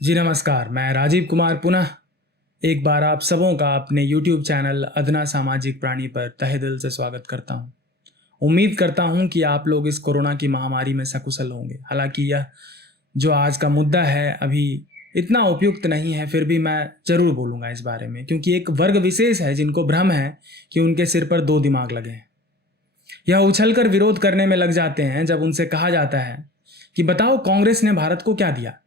जी नमस्कार, मैं राजीव कुमार पुनः एक बार आप सबों का अपने YouTube चैनल अदना सामाजिक प्राणी पर तहे दिल से स्वागत करता हूं। उम्मीद करता हूं कि आप लोग इस कोरोना की महामारी में सकुशल होंगे। हालांकि यह जो आज का मुद्दा है अभी इतना उपयुक्त नहीं है, फिर भी मैं ज़रूर बोलूँगा इस बारे में, क्योंकि एक वर्ग विशेष है जिनको भ्रम है कि उनके सिर पर दो दिमाग लगे हैं। यह उछलकर विरोध करने में लग जाते हैं जब उनसे कहा जाता है कि बताओ कांग्रेस ने भारत को क्या दिया।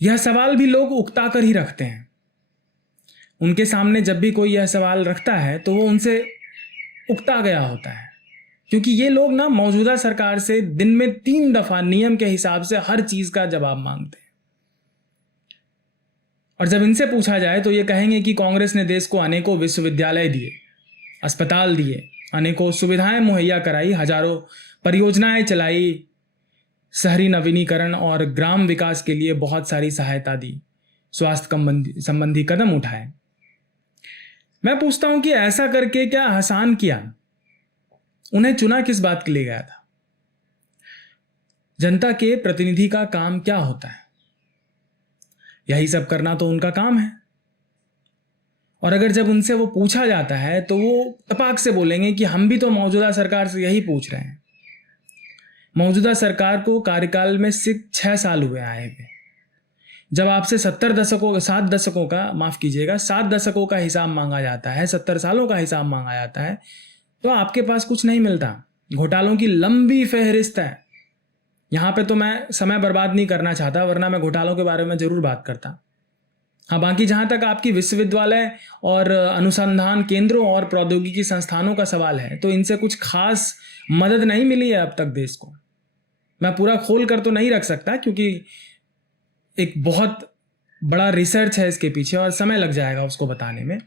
यह सवाल भी लोग उकता कर ही रखते हैं। उनके सामने जब भी कोई यह सवाल रखता है तो वो उनसे उकता गया होता है, क्योंकि ये लोग ना मौजूदा सरकार से दिन में 3 दफा नियम के हिसाब से हर चीज का जवाब मांगते हैं। और जब इनसे पूछा जाए तो ये कहेंगे कि कांग्रेस ने देश को अनेकों विश्वविद्यालय दिए, अस्पताल दिए, अनेकों सुविधाएं मुहैया कराई, हजारों परियोजनाएं चलाई, शहरी नवीनीकरण और ग्राम विकास के लिए बहुत सारी सहायता दी, स्वास्थ्य संबंधी कदम उठाए। मैं पूछता हूं कि ऐसा करके क्या आसान किया? उन्हें चुना किस बात के लिए गया था? जनता के प्रतिनिधि का काम क्या होता है? यही सब करना तो उनका काम है। और अगर जब उनसे वो पूछा जाता है तो वो तपाक से बोलेंगे कि हम भी तो मौजूदा सरकार से यही पूछ रहे हैं। मौजूदा सरकार को कार्यकाल में सिर्फ 6 साल हुए आए हुए। जब आपसे 7 दशकों का हिसाब मांगा जाता है, 70 सालों का हिसाब मांगा जाता है, तो आपके पास कुछ नहीं मिलता। घोटालों की लंबी फहरिस्त है। यहाँ पे तो मैं समय बर्बाद नहीं करना चाहता, वरना मैं घोटालों के बारे में जरूर बात करता। हाँ, बाकी जहाँ तक आपकी विश्वविद्यालय और अनुसंधान केंद्रों और प्रौद्योगिकी संस्थानों का सवाल है, तो इनसे कुछ खास मदद नहीं मिली है अब तक देश को। मैं पूरा खोल कर तो नहीं रख सकता, क्योंकि एक बहुत बड़ा रिसर्च है इसके पीछे और समय लग जाएगा उसको बताने में।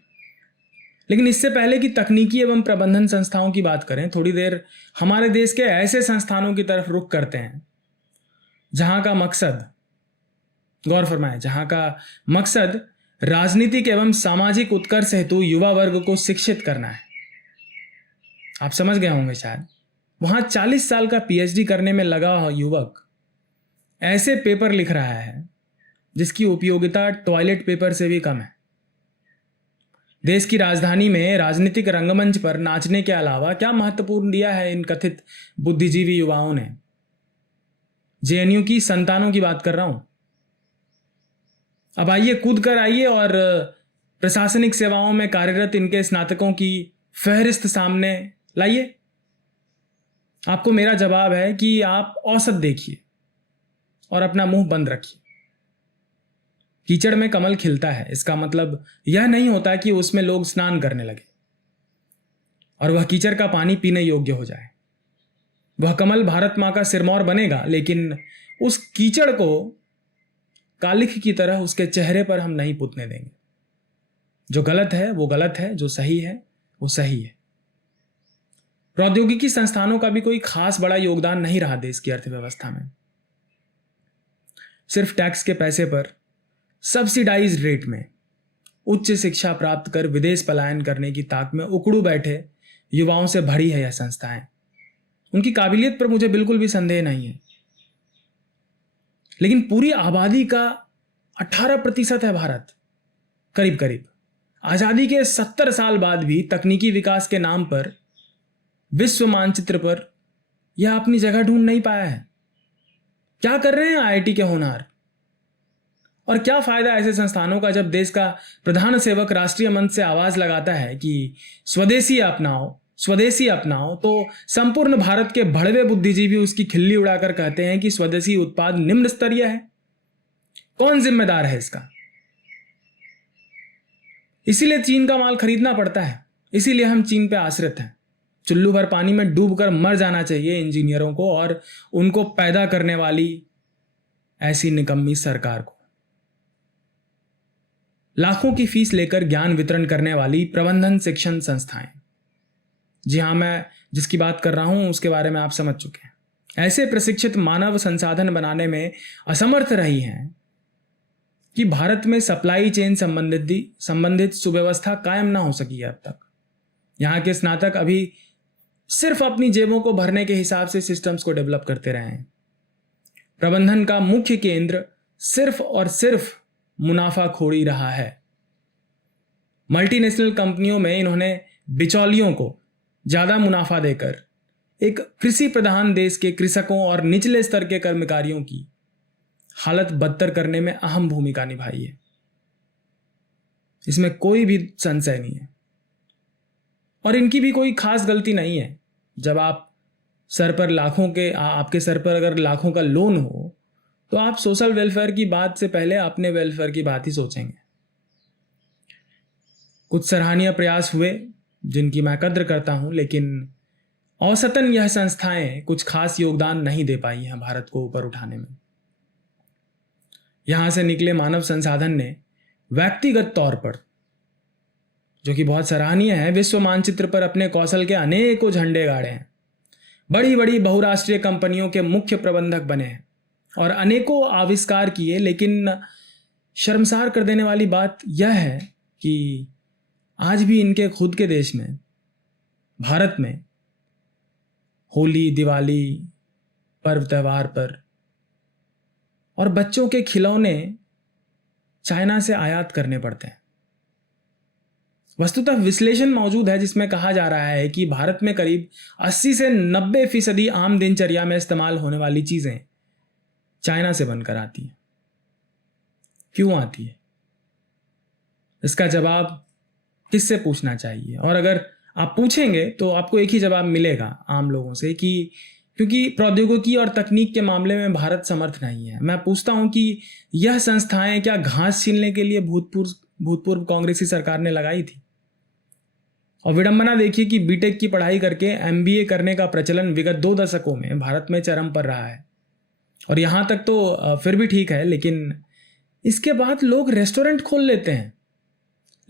लेकिन इससे पहले कि तकनीकी एवं प्रबंधन संस्थाओं की बात करें, थोड़ी देर हमारे देश के ऐसे संस्थानों की तरफ रुख करते हैं जहां का मकसद, गौर फरमाएं, जहां का मकसद राजनीतिक एवं सामाजिक उत्कर्ष हेतु युवा वर्ग को शिक्षित करना है। आप समझ गए होंगे शायद। वहां 40 साल का पीएचडी करने में लगा युवक ऐसे पेपर लिख रहा है जिसकी उपयोगिता टॉयलेट पेपर से भी कम है। देश की राजधानी में राजनीतिक रंगमंच पर नाचने के अलावा क्या महत्वपूर्ण दिया है इन कथित बुद्धिजीवी युवाओं ने? जेएनयू की संतानों की बात कर रहा हूं। अब आइए, कूद कर आइए और प्रशासनिक सेवाओं में कार्यरत इनके स्नातकों की फहरिस्त सामने लाइए। आपको मेरा जवाब है कि आप औसत देखिए और अपना मुंह बंद रखिए। कीचड़ में कमल खिलता है, इसका मतलब यह नहीं होता कि उसमें लोग स्नान करने लगे और वह कीचड़ का पानी पीने योग्य हो जाए। वह कमल भारत मां का सिरमौर बनेगा, लेकिन उस कीचड़ को कालिख की तरह उसके चेहरे पर हम नहीं पुतने देंगे। जो गलत है वो गलत है, जो सही है वो सही है। प्रौद्योगिकी संस्थानों का भी कोई खास बड़ा योगदान नहीं रहा देश की अर्थव्यवस्था में। सिर्फ टैक्स के पैसे पर सब्सिडाइज्ड रेट में उच्च शिक्षा प्राप्त कर विदेश पलायन करने की ताक में उकड़ू बैठे युवाओं से भरी है यह संस्थाएं। उनकी काबिलियत पर मुझे बिल्कुल भी संदेह नहीं है, लेकिन पूरी आबादी का 18% है भारत, करीब करीब। आजादी के 70 साल बाद भी तकनीकी विकास के नाम पर विश्व मानचित्र पर यह अपनी जगह ढूंढ नहीं पाया है। क्या कर रहे हैं आईआईटी के होनहार? और क्या फायदा ऐसे संस्थानों का जब देश का प्रधान सेवक राष्ट्रीय मंच से आवाज लगाता है कि स्वदेशी अपनाओ, स्वदेशी अपनाओ, तो संपूर्ण भारत के भड़वे बुद्धिजीवी उसकी खिल्ली उड़ाकर कहते हैं कि स्वदेशी उत्पाद निम्न स्तरीय है। कौन जिम्मेदार है इसका? इसीलिए चीन का माल खरीदना पड़ता है, इसीलिए हम चीन पे आश्रित हैं। चुल्लू भर पानी में डूबकर मर जाना चाहिए इंजीनियरों को और उनको पैदा करने वाली ऐसी निकम्मी सरकार को। लाखों की फीस लेकर ज्ञान वितरण करने वाली प्रबंधन शिक्षण संस्थाएं, जी हां, मैं जिसकी बात कर रहा हूं उसके बारे में आप समझ चुके हैं, ऐसे प्रशिक्षित मानव संसाधन बनाने में असमर्थ रही हैं कि भारत में सप्लाई चेन संबंधित सुव्यवस्था कायम ना हो सकी है अब तक। यहाँ के स्नातक अभी सिर्फ अपनी जेबों को भरने के हिसाब से सिस्टम्स को डेवलप करते रहे हैं। प्रबंधन का मुख्य केंद्र सिर्फ और सिर्फ मुनाफाखोरी रहा है। मल्टीनेशनल कंपनियों में इन्होंने बिचौलियों को ज़्यादा मुनाफा देकर एक कृषि प्रधान देश के कृषकों और निचले स्तर के कर्मचारियों की हालत बदतर करने में अहम भूमिका निभाई है। इसमें कोई भी संशय नहीं है और इनकी भी कोई खास गलती नहीं है। जब आप सर पर आपके सर पर अगर लाखों का लोन हो तो आप सोशल वेलफेयर की बात से पहले अपने वेलफेयर की बात ही सोचेंगे। कुछ सराहनीय प्रयास हुए जिनकी मैं कद्र करता हूं, लेकिन औसतन यह संस्थाएं कुछ खास योगदान नहीं दे पाई हैं भारत को ऊपर उठाने में। यहां से निकले मानव संसाधन ने व्यक्तिगत तौर पर, जो कि बहुत सराहनीय है, विश्व मानचित्र पर अपने कौशल के अनेकों झंडे गाड़े हैं। बड़ी बड़ी बहुराष्ट्रीय कंपनियों के मुख्य प्रबंधक बने हैं और अनेकों आविष्कार किए। लेकिन शर्मसार कर देने वाली बात यह है कि आज भी इनके खुद के देश में, भारत में, होली, दिवाली, पर्व त्योहार पर और बच्चों के खिलौने चाइना से आयात करने पड़ते हैं। वस्तुतः विश्लेषण मौजूद है जिसमें कहा जा रहा है कि भारत में करीब 80 से 90% आम दिनचर्या में इस्तेमाल होने वाली चीजें चाइना से बनकर आती हैं। क्यों आती है? इसका जवाब किससे पूछना चाहिए? और अगर आप पूछेंगे तो आपको एक ही जवाब मिलेगा आम लोगों से कि क्योंकि प्रौद्योगिकी और तकनीक के मामले में भारत समर्थ नहीं है। मैं पूछता हूं कि यह संस्थाएं क्या घास छीलने के लिए भूतपूर्व कांग्रेसी सरकार ने लगाई थी? और विडंबना देखिए कि बीटेक की पढ़ाई करके एमबीए करने का प्रचलन विगत 2 दशकों में भारत में चरम पर रहा है। और यहां तक तो फिर भी ठीक है, लेकिन इसके बाद लोग रेस्टोरेंट खोल लेते हैं,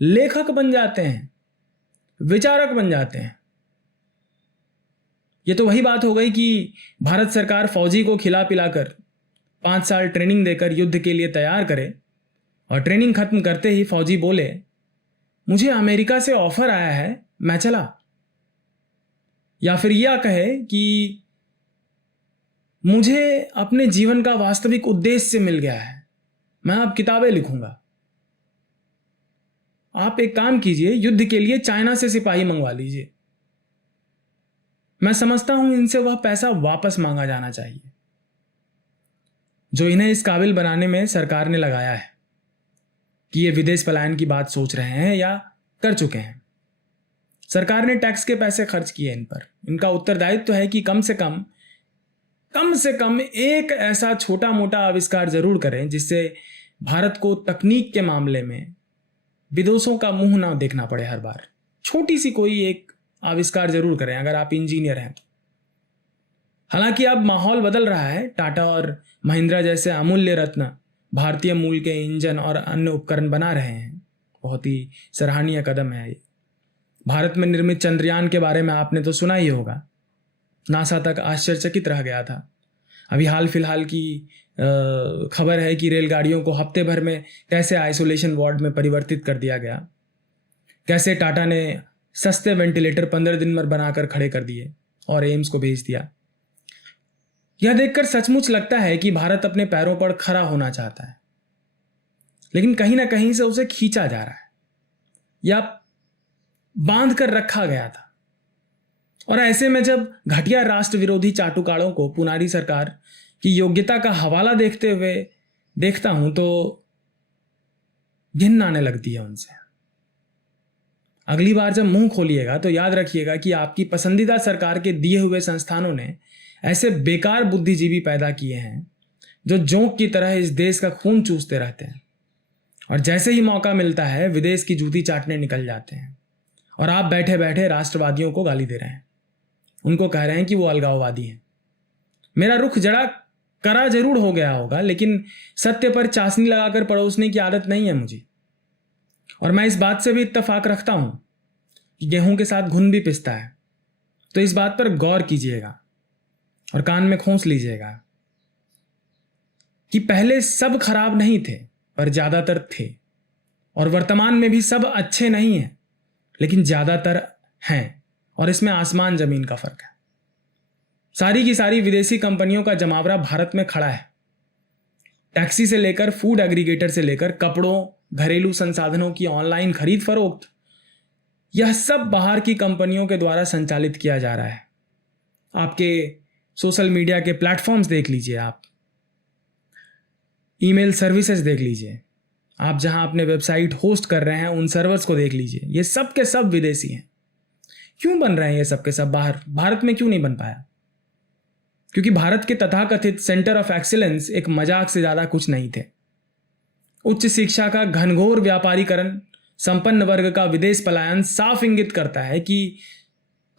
लेखक बन जाते हैं, विचारक बन जाते हैं। ये तो वही बात हो गई कि भारत सरकार फौजी को खिला पिलाकर 5 साल ट्रेनिंग देकर युद्ध के लिए तैयार करे और ट्रेनिंग खत्म करते ही फौजी बोले, मुझे अमेरिका से ऑफर आया है, मैं चला। या फिर यह कहे कि मुझे अपने जीवन का वास्तविक उद्देश्य मिल गया है, मैं अब किताबें लिखूंगा। आप एक काम कीजिए, युद्ध के लिए चाइना से सिपाही मंगवा लीजिए। मैं समझता हूं इनसे वह पैसा वापस मांगा जाना चाहिए जो इन्हें इस काबिल बनाने में सरकार ने लगाया है कि ये विदेश पलायन की बात सोच रहे हैं या कर चुके हैं। सरकार ने टैक्स के पैसे खर्च किए इन पर। इनका उत्तरदायित्व है कि कम से कम एक ऐसा छोटा मोटा आविष्कार जरूर करें जिससे भारत को तकनीक के मामले में विदेशों का मुंह ना देखना पड़े हर बार। छोटी सी कोई एक आविष्कार जरूर करें अगर आप इंजीनियर हैं तो। हालांकि अब माहौल बदल रहा है। टाटा और महिंद्रा जैसे अमूल्य रत्न भारतीय मूल के इंजन और अन्य उपकरण बना रहे हैं। बहुत ही सराहनीय कदम है ये। भारत में निर्मित चंद्रयान के बारे में आपने तो सुना ही होगा। नासा तक आश्चर्यचकित रह गया था। अभी हाल फिलहाल की खबर है कि रेलगाड़ियों को हफ्ते भर में कैसे आइसोलेशन वार्ड में परिवर्तित कर दिया गया, कैसे टाटा ने सस्ते वेंटिलेटर 15 दिन में बनाकर खड़े कर दिए और एम्स को भेज दिया। यह देखकर सचमुच लगता है कि भारत अपने पैरों पर खड़ा होना चाहता है, लेकिन कहीं ना कहीं से उसे खींचा जा रहा है या बांध कर रखा गया था। और ऐसे में जब घटिया राष्ट्र विरोधी चाटुकारों को पुनारी सरकार की योग्यता का हवाला देखते हुए देखता हूं तो घिन आने लगती है उनसे। अगली बार जब मुंह खोलिएगा तो याद रखिएगा कि आपकी पसंदीदा सरकार के दिए हुए संस्थानों ने ऐसे बेकार बुद्धिजीवी पैदा किए हैं जो जोंक की तरह इस देश का खून चूसते रहते हैं और जैसे ही मौका मिलता है विदेश की जूती चाटने निकल जाते हैं। और आप बैठे बैठे राष्ट्रवादियों को गाली दे रहे हैं, उनको कह रहे हैं कि वो अलगाववादी हैं। मेरा रुख जरा कड़ा जरूर हो गया होगा, लेकिन सत्य पर चाशनी लगाकर परोसने की आदत नहीं है मुझे। और मैं इस बात से भी इत्तेफाक रखता हूं कि गेहूं के साथ घुन भी पिसता है। तो इस बात पर गौर कीजिएगा और कान में खोंस लीजिएगा कि पहले सब खराब नहीं थे पर ज्यादातर थे, और वर्तमान में भी सब अच्छे नहीं हैं लेकिन ज्यादातर हैं, और इसमें आसमान जमीन का फर्क है। सारी की सारी विदेशी कंपनियों का जमावड़ा भारत में खड़ा है। टैक्सी से लेकर फूड एग्रीगेटर से लेकर कपड़ों, घरेलू संसाधनों की ऑनलाइन खरीद फरोख्त, यह सब बाहर की कंपनियों के द्वारा संचालित किया जा रहा है। आपके सोशल मीडिया के प्लेटफॉर्म्स देख लीजिए, आप ईमेल सर्विसेज देख लीजिए, आप जहां अपने वेबसाइट होस्ट कर रहे हैं उन सर्वर्स को देख लीजिए, ये सब के सब विदेशी हैं। क्यों बन रहे हैं ये सब के सब बाहर? भारत में क्यों नहीं बन पाया? क्योंकि भारत के तथाकथित सेंटर ऑफ एक्सीलेंस एक मजाक से ज्यादा कुछ नहीं थे। उच्च शिक्षा का घनघोर व्यापारीकरण, संपन्न वर्ग का विदेश पलायन साफ इंगित करता है कि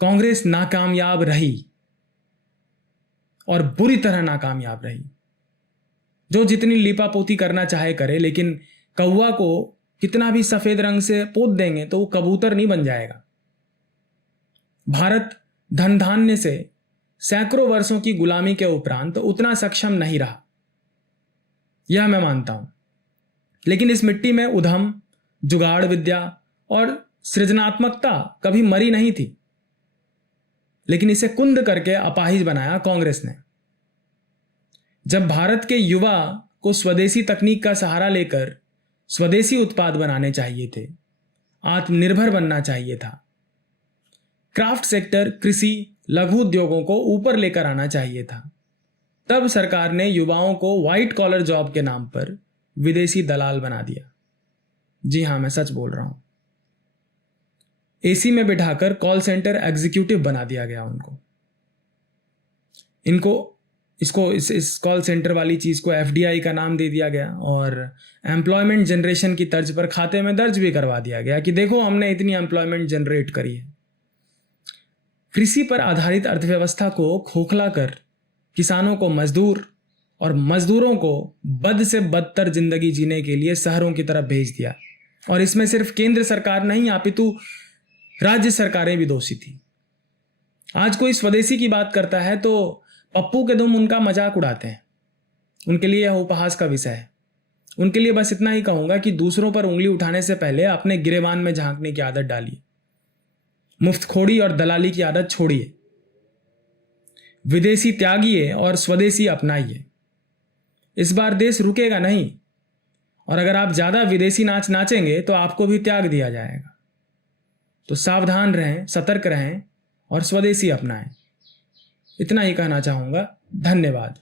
कांग्रेस नाकामयाब रही और बुरी तरह नाकामयाब रही। जो जितनी लीपापोती करना चाहे करे, लेकिन कौवा को कितना भी सफेद रंग से पोत देंगे तो वो कबूतर नहीं बन जाएगा। भारत धन धान्य से सैकड़ों वर्षों की गुलामी के उपरांत उतना सक्षम नहीं रहा, यह मैं मानता हूं। लेकिन इस मिट्टी में उद्यम, जुगाड़ विद्या और सृजनात्मकता कभी मरी नहीं थी। लेकिन इसे कुंद करके अपाहिज बनाया कांग्रेस ने। जब भारत के युवा को स्वदेशी तकनीक का सहारा लेकर स्वदेशी उत्पाद बनाने चाहिए थे, आत्मनिर्भर बनना चाहिए था, क्राफ्ट सेक्टर, कृषि, लघु उद्योगों को ऊपर लेकर आना चाहिए था, तब सरकार ने युवाओं को व्हाइट कॉलर जॉब के नाम पर विदेशी दलाल बना दिया। जी हां, मैं सच बोल रहा हूं। एसी में बिठाकर कॉल सेंटर एग्जीक्यूटिव बना दिया गया उनको। इस कॉल सेंटर वाली चीज को एफडीआई का नाम दे दिया गया और एम्प्लॉयमेंट जनरेशन की तर्ज पर खाते में दर्ज भी करवा दिया गया कि देखो हमने इतनी एम्प्लॉयमेंट जनरेट करी है। कृषि पर आधारित अर्थव्यवस्था को खोखला कर किसानों को मजदूर और मजदूरों को बद से बदतर जिंदगी जीने के लिए शहरों की तरफ भेज दिया। और इसमें सिर्फ केंद्र सरकार नहीं, अपितु राज्य सरकारें भी दोषी थी। आज कोई स्वदेशी की बात करता है तो पप्पू के धुम उनका मजाक उड़ाते हैं। उनके लिए यह उपहास का विषय है। उनके लिए बस इतना ही कहूंगा कि दूसरों पर उंगली उठाने से पहले अपने गिरेबान में झांकने की आदत डालिए। मुफ्तखोरी और दलाली की आदत छोड़िए। विदेशी त्यागिए और स्वदेशी अपनाइए। इस बार देश रुकेगा नहीं, और अगर आप ज्यादा विदेशी नाच नाचेंगे तो आपको भी त्याग दिया जाएगा। तो सावधान रहें, सतर्क रहें और स्वदेशी अपनाएं। इतना ही कहना चाहूंगा। धन्यवाद।